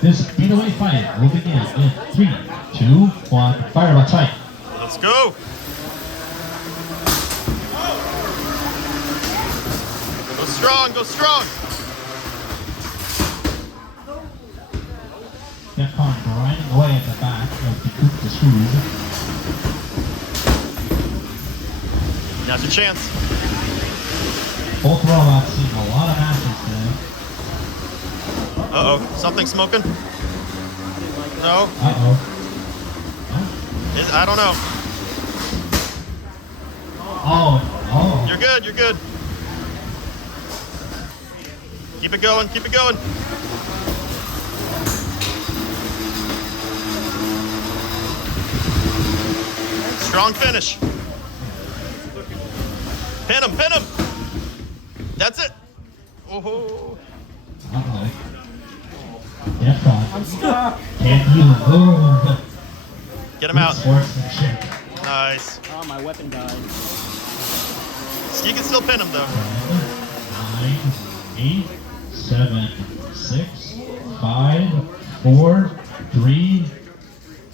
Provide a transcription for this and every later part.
This fadeaway fight will begin in 3, 2, 1. Fire by tight. Let's go. Go strong, go strong. DEFCON grinding away at the back of Beaucoup de Screws. Now's your chance. Both robots seeing a lot of matches today. Uh-oh, something smoking? No? Uh-oh. I don't know. Oh. You're good, you're good. Keep it going, keep it going. Strong finish. Pin him, pin him. That's it. Oh. Uh-oh. DEFCON. I'm stuck. Can you move? Get him out. Sportsmanship. Nice. Oh, my weapon died. You can still pin him though. 9, 8, 7, 6, 5, 4, 3.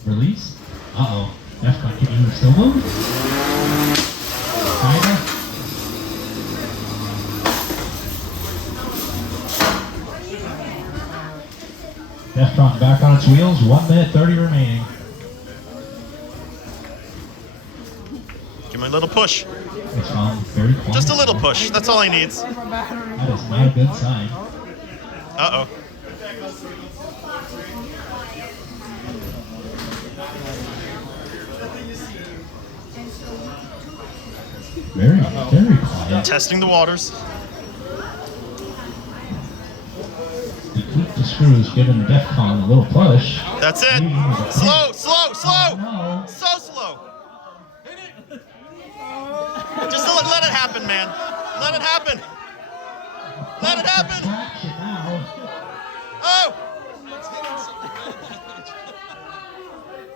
Release. Uh-oh. DEFCON, can you still move? Kinda. DEFCON back on its wheels. 1 minute 30 remaining. Give me a little push. It's gone very quiet. Just a little push. That's all he needs. That is not a good sign. Uh-oh. Very quiet. Testing the waters. Beaucoup de Screws giving DEFCON a little push. That's it. Slow, slow, slow. No. So slow. Just let it happen, man. Let it happen. Let it happen. Traction now. Oh!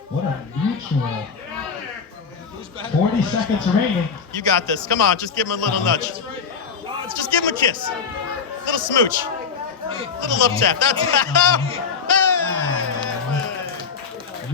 What a mutual. 40 seconds remaining. You got this. Come on, just give him a little nudge. Just give him a kiss. Little smooch. Little love tap. That's